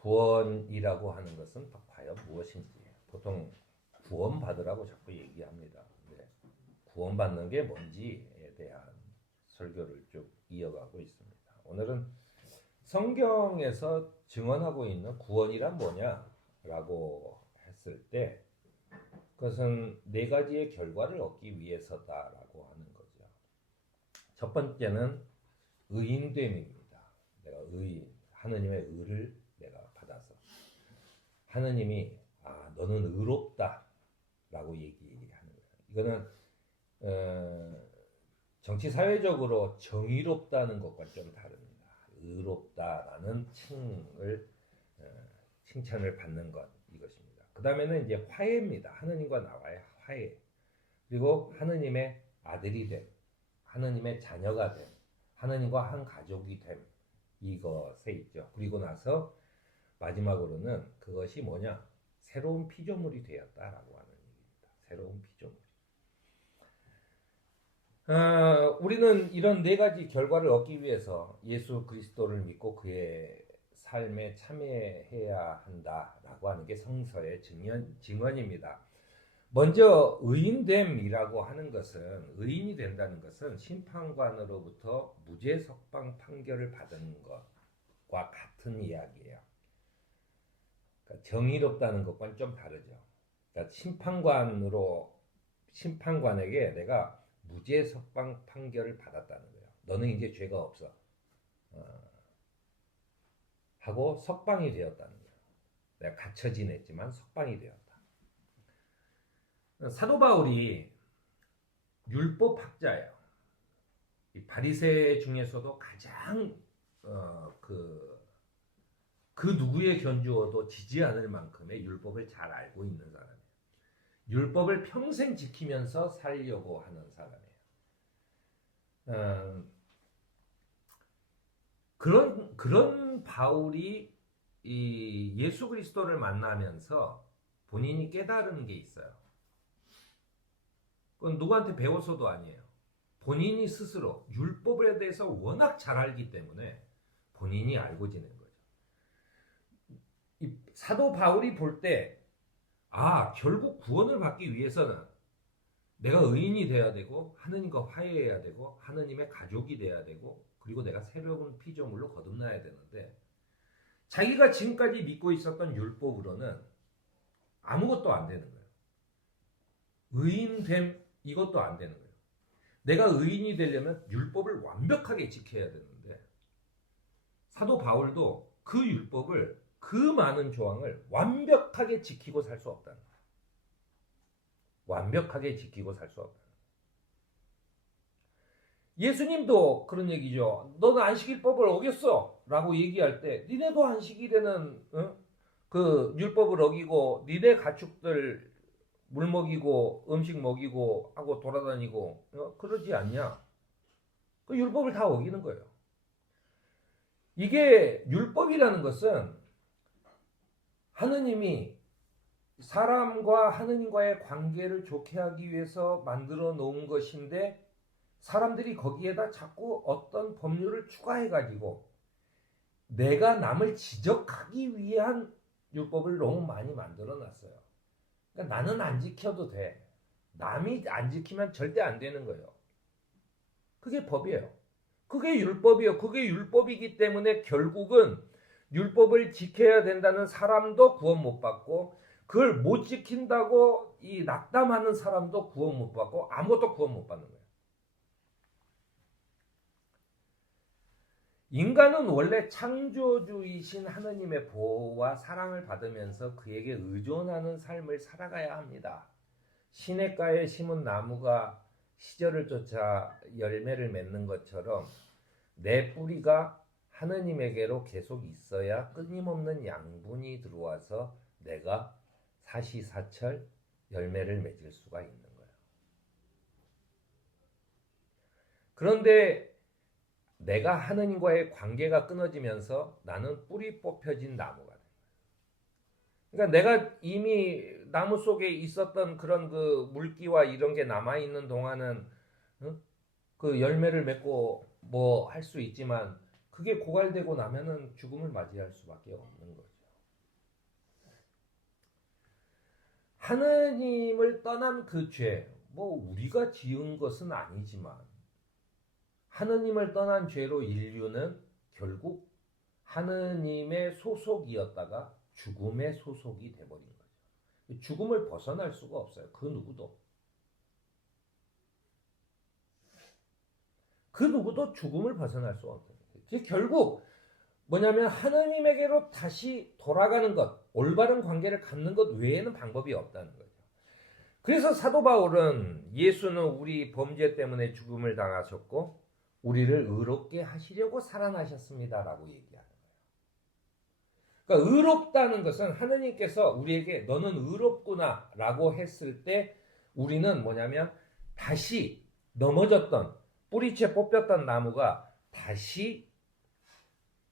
구원이라고 하는 것은 과연 무엇인지 보통 구원받으라고 자꾸 얘기합니다. 근데 구원받는 게 뭔지에 대한 설교를 쭉 이어가고 있습니다. 오늘은 성경에서 증언하고 있는 구원이란 뭐냐라고 했을 때 그것은 네 가지의 결과를 얻기 위해서다라고 하는 거죠. 첫 번째는 의인됨입니다. 내가 의인, 하느님의 의를 내가 받아서 하느님이 너는 의롭다라고 얘기하는 거예요. 이거는 정치 사회적으로 정의롭다는 것과 좀 다릅니다. 의롭다라는 칭찬을 받는 것 이것입니다. 그 다음에는 이제 화해입니다. 하느님과 나와의 화해. 그리고 하느님의 아들이 됨, 하느님의 자녀가 됨, 하느님과 한 가족이 됨 이것에 있죠. 그리고 나서 마지막으로는 그것이 뭐냐? 새로운 피조물이 되었다라고 하는 얘기입니다. 새로운 피조물. 우리는 이런 네 가지 결과를 얻기 위해서 예수 그리스도를 믿고 그의 삶에 참여해야 한다라고 하는 게 성서의 증언입니다. 먼저 의인됨이라고 하는 것은 의인이 된다는 것은 심판관으로부터 무죄 석방 판결을 받은 것과 같은 이야기예요. 그러니까 정의롭다는 것과는 좀 다르죠. 그러니까 심판관에게 내가 무죄 석방 판결을 받았다는 거예요. 너는 이제 죄가 없어. 하고 석방이 되었다는 거예요. 내가 갇혀 지냈지만 석방이 되었다. 사도 바울이 율법학자예요. 이 바리새 중에서도 가장 그 누구의 견주어도 지지 않을 만큼의 율법을 잘 알고 있는 사람이에요. 율법을 평생 지키면서 살려고 하는 사람이에요. 그런 바울이 이 예수 그리스도를 만나면서 본인이 깨달은 게 있어요. 그건 누구한테 배워서도 아니에요. 본인이 스스로 율법에 대해서 워낙 잘 알기 때문에 본인이 알고 지낸 거죠. 이 사도 바울이 볼 때 결국 구원을 받기 위해서는 내가 의인이 돼야 되고 하느님과 화해해야 되고 하느님의 가족이 돼야 되고 그리고 내가 새로운 피조물로 거듭나야 되는데 자기가 지금까지 믿고 있었던 율법으로는 아무것도 안 되는 거예요. 의인됨 이것도 안 되는 거예요. 내가 의인이 되려면 율법을 완벽하게 지켜야 되는데 사도 바울도 그 율법을 그 많은 조항을 완벽하게 지키고 살 수 없다는 거예요. 완벽하게 지키고 살 수 없다는 거예요. 예수님도 그런 얘기죠. 너는 안식일법을 어겼어 라고 얘기할 때 니네도 안식일에는 그 율법을 어기고 니네 가축들 물 먹이고 음식 먹이고 하고 돌아다니고 그러지 않냐? 그 율법을 다 어기는 거예요. 이게 율법이라는 것은 하느님이 사람과 하느님과의 관계를 좋게 하기 위해서 만들어 놓은 것인데 사람들이 거기에다 자꾸 어떤 법률을 추가해가지고 내가 남을 지적하기 위한 율법을 너무 많이 만들어 놨어요. 그러니까 나는 안 지켜도 돼. 남이 안 지키면 절대 안 되는 거예요. 그게 법이에요. 그게 율법이에요. 그게 율법이기 때문에 결국은 율법을 지켜야 된다는 사람도 구원 못 받고 그걸 못 지킨다고 이 낙담하는 사람도 구원 못 받고 아무것도 구원 못 받는 거예요. 인간은 원래 창조주이신 하느님의 보호와 사랑을 받으면서 그에게 의존하는 삶을 살아가야 합니다. 시냇가에 심은 나무가 시절을 쫓아 열매를 맺는 것처럼 내 뿌리가 하느님에게로 계속 있어야 끊임없는 양분이 들어와서 내가 사시사철 열매를 맺을 수가 있는 거예요. 그런데 내가 하느님과의 관계가 끊어지면서 나는 뿌리 뽑혀진 나무가 된 거예요. 그러니까 내가 이미 나무 속에 있었던 그런 그 물기와 이런 게 남아있는 동안은 그 열매를 맺고 뭐 할 수 있지만 그게 고갈되고 나면은 죽음을 맞이할 수밖에 없는 거죠. 하느님을 떠난 그 죄, 뭐 우리가 지은 것은 아니지만 하느님을 떠난 죄로 인류는 결국 하느님의 소속이었다가 죽음의 소속이 돼버린 거죠. 죽음을 벗어날 수가 없어요. 그 누구도. 그 누구도 죽음을 벗어날 수가 없어요. 결국 뭐냐면 하나님에게로 다시 돌아가는 것, 올바른 관계를 갖는 것 외에는 방법이 없다는 거죠. 그래서 사도 바울은 예수는 우리 범죄 때문에 죽음을 당하셨고 우리를 의롭게 하시려고 살아나셨습니다라고 얘기하는 거예요. 그러니까 의롭다는 것은 하나님께서 우리에게 너는 의롭구나라고 했을 때 우리는 뭐냐면 다시 넘어졌던 뿌리채 뽑혔던 나무가 다시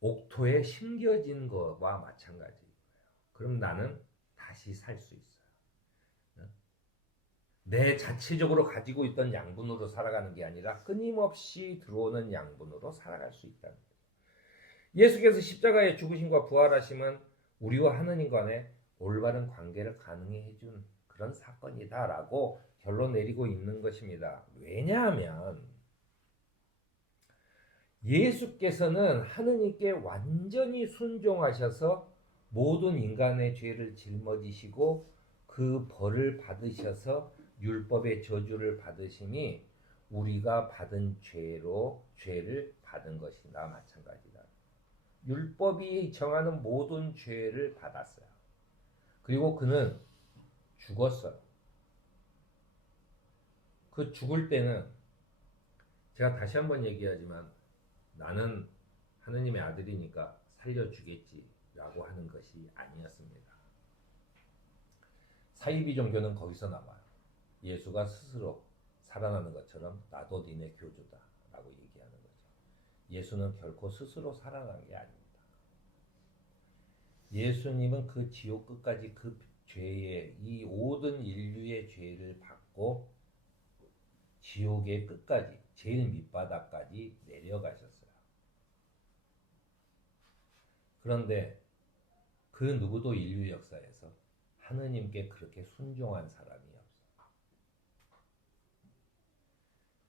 옥토에 심겨진 것과 마찬가지인 거예요. 그럼 나는 다시 살 수 있어요. 내 자체적으로 가지고 있던 양분으로 살아가는 게 아니라 끊임없이 들어오는 양분으로 살아갈 수 있다는 거예요. 예수께서 십자가의 죽으심과 부활하심은 우리와 하느님 간에 올바른 관계를 가능해 해준 그런 사건이다라고 결론 내리고 있는 것입니다. 왜냐하면 예수께서는 하느님께 완전히 순종하셔서 모든 인간의 죄를 짊어지시고 그 벌을 받으셔서 율법의 저주를 받으심이 우리가 받은 죄를 받은 것이나 마찬가지다. 율법이 정하는 모든 죄를 받았어요. 그리고 그는 죽었어요. 그 죽을 때는 제가 다시 한번 얘기하지만 나는 하느님의 아들이니까 살려주겠지라고 하는 것이 아니었습니다. 사이비 종교는 거기서 나와요. 예수가 스스로 살아나는 것처럼 나도 니네 교주다라고 얘기하는 거죠. 예수는 결코 스스로 살아난 게 아닙니다. 예수님은 그 지옥 끝까지 그 죄의 이 모든 인류의 죄를 받고 지옥의 끝까지 제일 밑바닥까지 내려가셨어요. 그런데 그 누구도 인류 역사에서 하느님께 그렇게 순종한 사람이 없어요.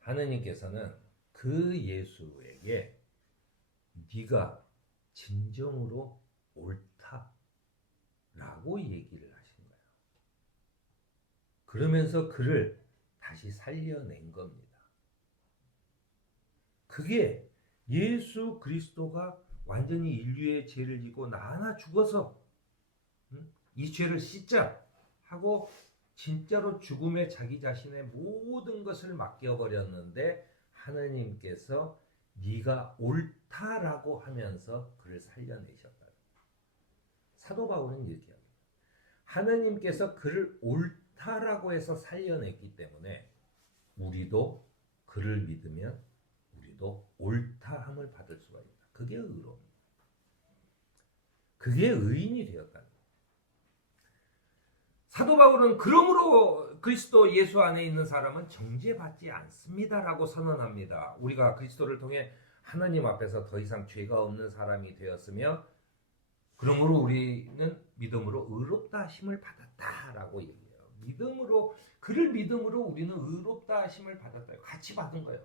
하느님께서는 그 예수에게 네가 진정으로 옳다라고 얘기를 하신 거예요. 그러면서 그를 다시 살려낸 겁니다. 그게 예수 그리스도가 완전히 인류의 죄를 지고 나 하나 죽어서 이 죄를 씻자 하고 진짜로 죽음에 자기 자신의 모든 것을 맡겨버렸는데 하나님께서 네가 옳다라고 하면서 그를 살려내셨다. 사도 바울은 이렇게 합니다. 하나님께서 그를 옳다라고 해서 살려냈기 때문에 우리도 그를 믿으면 우리도 옳다함을 받을 수가 있다. 그게 의로움입니다. 그게 의인이 되었다는 거예요. 사도 바울은 그러므로 그리스도 예수 안에 있는 사람은 정죄받지 않습니다라고 선언합니다. 우리가 그리스도를 통해 하나님 앞에서 더 이상 죄가 없는 사람이 되었으며 그러므로 우리는 믿음으로 의롭다 하심을 받았다라고 얘기해요. 믿음으로 그를 믿음으로 우리는 의롭다 하심을 받았다. 같이 받은 거예요.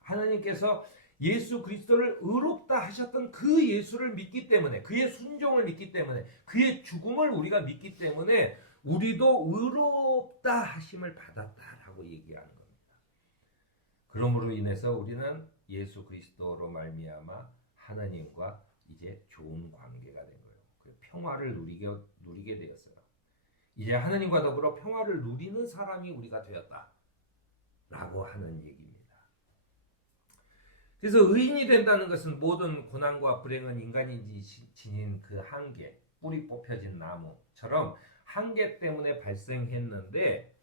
하나님께서 예수 그리스도를 의롭다 하셨던 그 예수를 믿기 때문에 그의 순종을 믿기 때문에 그의 죽음을 우리가 믿기 때문에 우리도 의롭다 하심을 받았다라고 얘기하는 겁니다. 그러므로 인해서 우리는 예수 그리스도로 말미암아 하나님과 이제 좋은 관계가 된 거예요. 평화를 누리게 되었어요. 이제 하나님과 더불어 평화를 누리는 사람이 우리가 되었다라고 하는 얘기입니다. 그래서 의인이 된다는 것은 모든 고난과 불행은 인간이 지닌 그 한계, 뿌리 뽑혀진 나무처럼 한계 때문에 발생했는데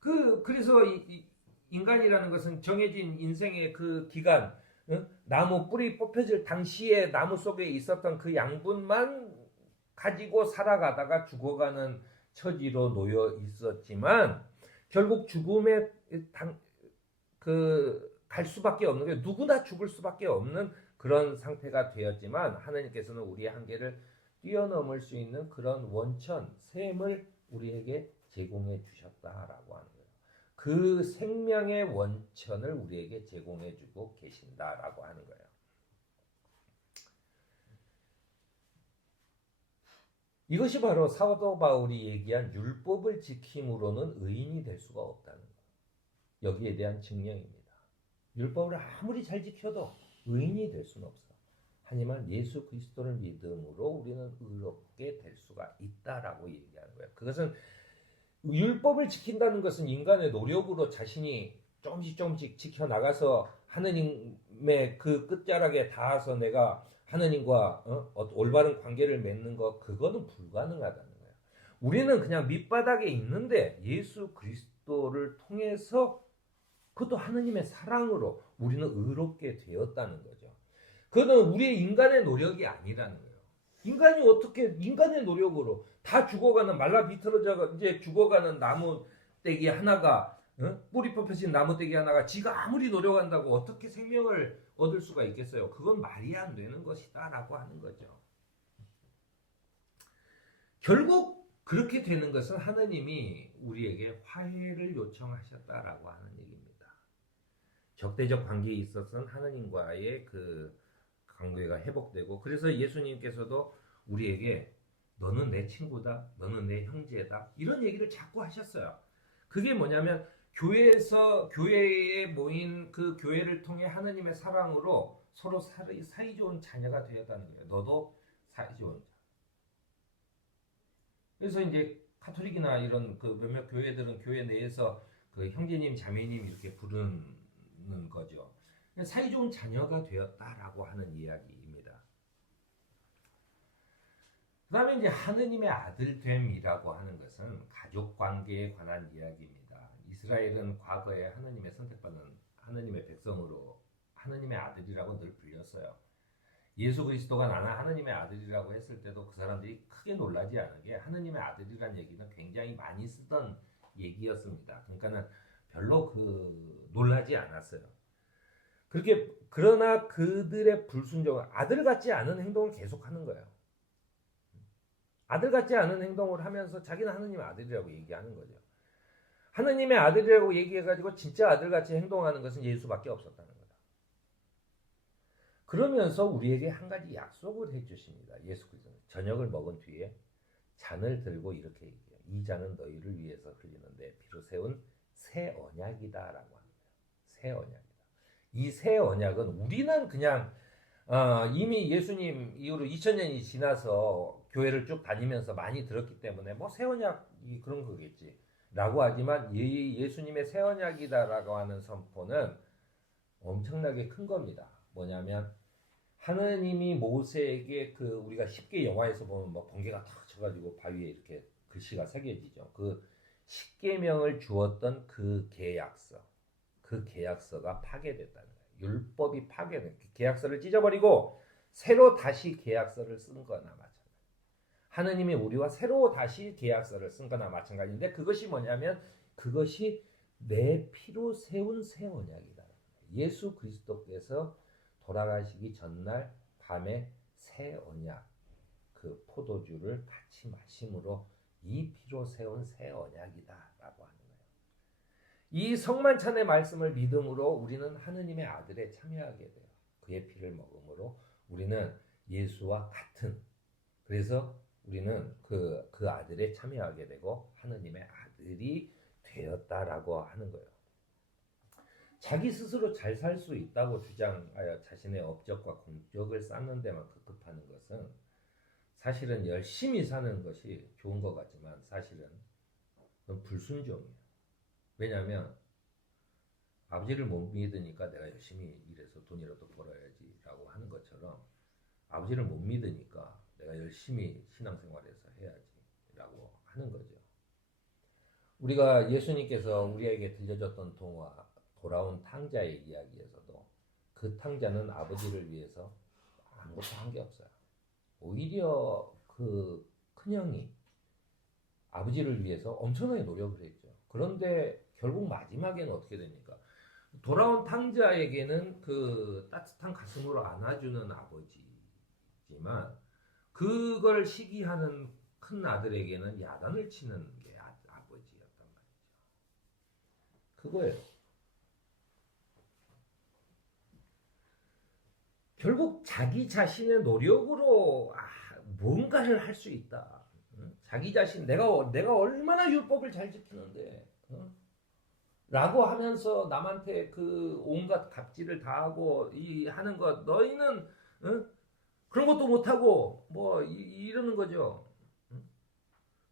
그래서 인간이라는 것은 정해진 인생의 그 기간, 나무 뿌리 뽑혀질 당시에 나무 속에 있었던 그 양분만 가지고 살아가다가 죽어가는 처지로 놓여 있었지만 결국 죽음에 갈 수밖에 없는 게 누구나 죽을 수밖에 없는 그런 상태가 되었지만 하나님께서는 우리의 한계를 뛰어넘을 수 있는 그런 원천, 셈을 우리에게 제공해 주셨다라고 하는 거예요. 그 생명의 원천을 우리에게 제공해 주고 계신다라고 하는 거예요. 이것이 바로 사도 바울이 얘기한 율법을 지킴으로는 의인이 될 수가 없다는 것. 여기에 대한 증명입니다. 율법을 아무리 잘 지켜도 의인이 될 수는 없어. 하지만 예수 그리스도를 믿음으로 우리는 의롭게 될 수가 있다라고 얘기하는 거예요. 그것은 율법을 지킨다는 것은 인간의 노력으로 자신이 조금씩 지켜나가서 하느님의 그 끝자락에 닿아서 내가 하느님과 올바른 관계를 맺는 것, 그거는 불가능하다는 거예요. 우리는 그냥 밑바닥에 있는데 예수 그리스도를 통해서 그것도 하느님의 사랑으로 우리는 의롭게 되었다는 거죠. 그거는 우리의 인간의 노력이 아니라는 거예요. 인간이 어떻게 인간의 노력으로 다 죽어가는 말라 비틀어져 이제 죽어가는 나무 떼기 하나가 뿌리 뽑혀진 나무 떼기 하나가 지가 아무리 노력한다고 어떻게 생명을 얻을 수가 있겠어요? 그건 말이 안 되는 것이다라고 하는 거죠. 결국 그렇게 되는 것은 하느님이 우리에게 화해를 요청하셨다라고 하는 얘기입니다. 적대적 관계에 있어서는 하느님과의 그 관계가 회복되고, 그래서 예수님께서도 우리에게 너는 내 친구다, 너는 내 형제다, 이런 얘기를 자꾸 하셨어요. 그게 뭐냐면 교회에 모인 그 교회를 통해 하느님의 사랑으로 서로 사이 좋은 자녀가 되었다는 거예요. 너도 사이 좋은 자. 그래서 이제 카톨릭이나 이런 그 몇몇 교회들은 교회 내에서 그 형제님, 자매님 이렇게 부르는 거죠. 사이 좋은 자녀가 되었다라고 하는 이야기입니다. 그 다음에 이제 하느님의 아들됨이라고 하는 것은 가족 관계에 관한 이야기입니다. 이스라엘은 과거에 하느님의 선택받은 하느님의 백성으로 하느님의 아들이라고 늘 불렸어요. 예수 그리스도가 나는 하느님의 아들이라고 했을 때도 그 사람들이 크게 놀라지 않은 게 하느님의 아들이라는 얘기는 굉장히 많이 쓰던 얘기였습니다. 그러니까는 별로 놀라지 않았어요. 그러나 그들의 불순종은 아들 같지 않은 행동을 계속하는 거예요. 아들 같지 않은 행동을 하면서 자기는 하느님의 아들이라고 얘기하는 거죠. 하느님의 아들이라고 얘기해가지고 진짜 아들같이 행동하는 것은 예수밖에 없었다는 거다. 그러면서 우리에게 한 가지 약속을 해주십니다. 예수 그리스도는 저녁을 먹은 뒤에 잔을 들고 이렇게 얘기해요. 이 잔은 너희를 위해서 흘리는 내 피로 세운 새 언약이다라고 합니다. 새 언약이다. 이 새 언약은 우리는 그냥 이미 예수님 이후로 2000년이 지나서 교회를 쭉 다니면서 많이 들었기 때문에 뭐 새 언약이 그런 거겠지 라고 하지만 예수님의 새 언약이다라고 하는 선포는 엄청나게 큰 겁니다. 뭐냐면 하느님이 모세에게 우리가 쉽게 영화에서 보면 뭐 번개가 탁 쳐가지고 바위에 이렇게 글씨가 새겨지죠. 그 십계명을 주었던 그 계약서가 파괴됐다는 거예요. 율법이 파괴된 계약서를 찢어버리고 새로 다시 계약서를 쓴 거나 마찬가지. 하느님이 우리와 새로 다시 계약서를 쓴 거나 마찬가지인데 그것이 뭐냐면 그것이 내 피로 세운 새 언약이다. 예수 그리스도께서 돌아가시기 전날 밤에 새 언약 그 포도주를 같이 마심으로 이 피로 세운 새 언약이다라고 하는 거예요. 이 성만찬의 말씀을 믿음으로 우리는 하느님의 아들에 참여하게 돼요. 그의 피를 먹음으로 우리는 예수와 같은, 그래서 우리는 그 아들에 참여하게 되고 하느님의 아들이 되었다라고 하는 거예요. 자기 스스로 잘 살 수 있다고 주장하여 자신의 업적과 공적을 쌓는 데만 급급하는 것은 사실은 열심히 사는 것이 좋은 것 같지만 사실은 그건 불순종이에요. 왜냐하면 아버지를 못 믿으니까 내가 열심히 일해서 돈이라도 벌어야지 라고 하는 것처럼 아버지를 못 믿으니까 내가 열심히 신앙생활에서 해야지 라고 하는 거죠. 우리가 예수님께서 우리에게 들려줬던 동화 돌아온 탕자의 이야기에서도 그 탕자는 아버지를 위해서 아무것도 한 게 없어요. 오히려 그 큰형이 아버지를 위해서 엄청나게 노력을 했죠. 그런데 결국 마지막에는 어떻게 됩니까? 돌아온 탕자에게는 그 따뜻한 가슴으로 안아주는 아버지지만 그걸 시기하는 큰 아들에게는 야단을 치는 게 아버지. 그거예요. 결국 자기 자신의 노력으로 뭔가를 할 수 있다. 자기 자신 내가 얼마나 율법을 잘 지키는데 라고 하면서 남한테 그 온갖 갑질을 다 하고 하는 것 너희는 그런 것도 못하고 뭐 이러는 거죠.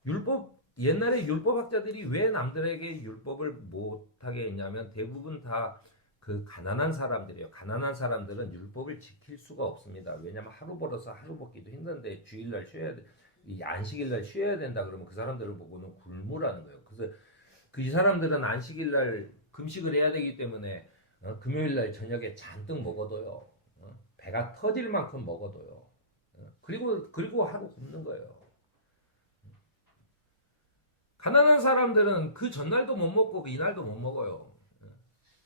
율법 옛날에 율법학자들이 왜 남들에게 율법을 못하게 했냐면 대부분 다 그 가난한 사람들이에요. 가난한 사람들은 율법을 지킬 수가 없습니다. 왜냐하면 하루 벌어서 하루 먹기도 힘든데 주일날 쉬어야 돼. 이 안식일날 쉬어야 된다 그러면 그 사람들을 보고는 굶으라는 거예요. 그래서 이 사람들은 안식일날 금식을 해야 되기 때문에 금요일날 저녁에 잔뜩 먹어둬요. 배가 터질 만큼 먹어둬요. 그리고 하루 굶는 거예요. 가난한 사람들은 그 전날도 못 먹고 이날도 못 먹어요.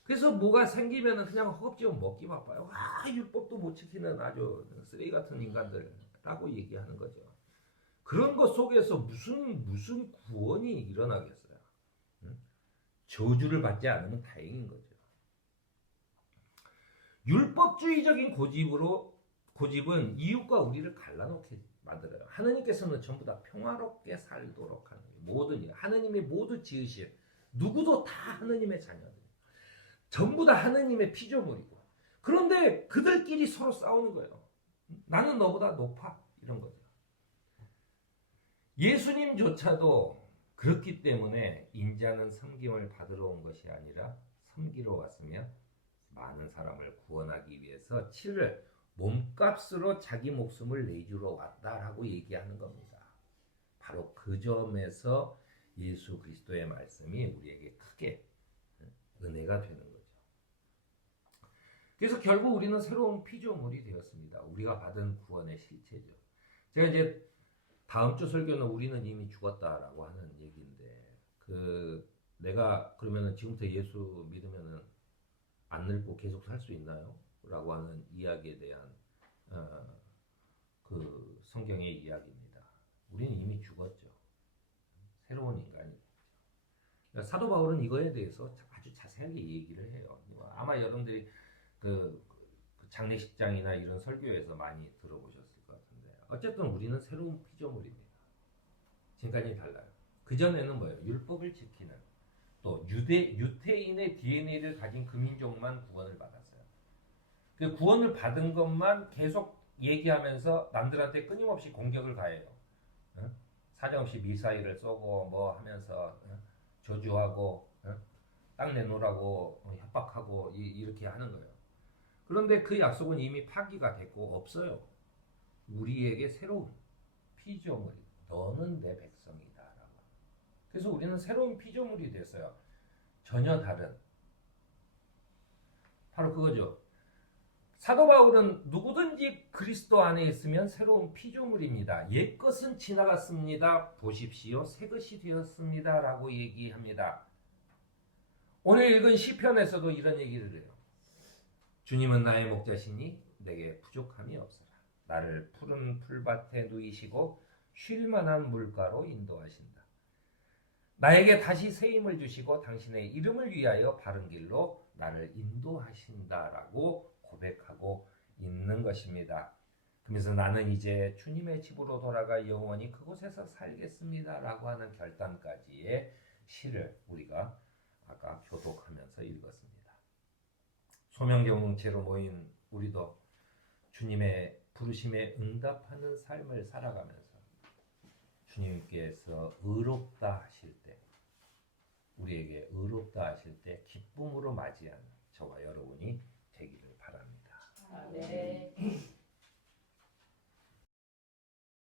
그래서 뭐가 생기면은 그냥 허겁지겁 먹기 바빠요. 율법도 못 지키는 아주 쓰레기 같은 인간들라고 얘기하는 거죠. 그런 것 속에서 무슨 구원이 일어나겠어요? 저주를 받지 않으면 다행인 거죠. 율법주의적인 고집은 이웃과 우리를 갈라놓게 만들어요. 하느님께서는 전부 다 평화롭게 살도록 하는 거예요. 모든 일, 하느님의 모두 지으신 누구도 다 하느님의 자녀들. 전부 다 하느님의 피조물이고 그런데 그들끼리 서로 싸우는 거예요. 나는 너보다 높아 이런 거죠. 예수님조차도 그렇기 때문에 인자는 섬김을 받으러 온 것이 아니라 섬기러 왔으며 많은 사람을 구원하기 위해서 치를 몸값으로 자기 목숨을 내주러 왔다라고 얘기하는 겁니다. 바로 그 점에서 예수 그리스도의 말씀이 우리에게 크게 은혜가 되는 거죠. 그래서 결국 우리는 새로운 피조물이 되었습니다. 우리가 받은 구원의 실체죠. 제가 이제 다음 주 설교는 우리는 이미 죽었다라고 하는 얘기인데 내가 그러면은 지금부터 예수 믿으면은 안 늙고 계속 살 수 있나요? 라고 하는 이야기에 대한 그 성경의 이야기입니다. 우리는 이미 죽었죠. 새로운 인간이. 사도 바울은 이거에 대해서 아주 자세하게 얘기를 해요. 아마 여러분들이 그 장례식장이나 이런 설교에서 많이 들어보셨을 것 같은데 어쨌든 우리는 새로운 피조물입니다. 지금까지 달라요. 그전에는 뭐예요? 율법을 지키는 또 유태인의 DNA를 가진 그 민족만 구원을 받았어요. 그 구원을 받은 것만 계속 얘기하면서 남들한테 끊임없이 공격을 가해요. 사정없이 미사일을 쏘고 뭐 하면서 저주하고 땅 내놓으라고 협박하고 이렇게 하는 거예요. 그런데 그 약속은 이미 파기가 됐고 없어요. 우리에게 새로운 피조물이 너는 내 백성이다라고. 그래서 우리는 새로운 피조물이 됐어요. 전혀 다른. 바로 그거죠. 사도 바울은 누구든지 그리스도 안에 있으면 새로운 피조물입니다. 옛것은 지나갔습니다. 보십시오. 새것이 되었습니다. 라고 얘기합니다. 오늘 읽은 시편에서도 이런 얘기를 해요. 주님은 나의 목자시니 내게 부족함이 없으라. 나를 푸른 풀밭에 누이시고 쉴 만한 물가로 인도하신다. 나에게 다시 새 힘을 주시고 당신의 이름을 위하여 바른 길로 나를 인도하신다라고 고백하고 있는 것입니다. 그러면서 나는 이제 주님의 집으로 돌아가 영원히 그곳에서 살겠습니다라고 하는 결단까지의 시를 우리가 아까 교독하면서 읽었습니다. 소명경체로 모인 우리도 주님의 부르심에 응답하는 삶을 살아가면서 주님께서 의롭다 하실 때 우리에게 의롭다 하실 때 기쁨으로 맞이하는 저와 여러분이 되기를 바랍니다. 네.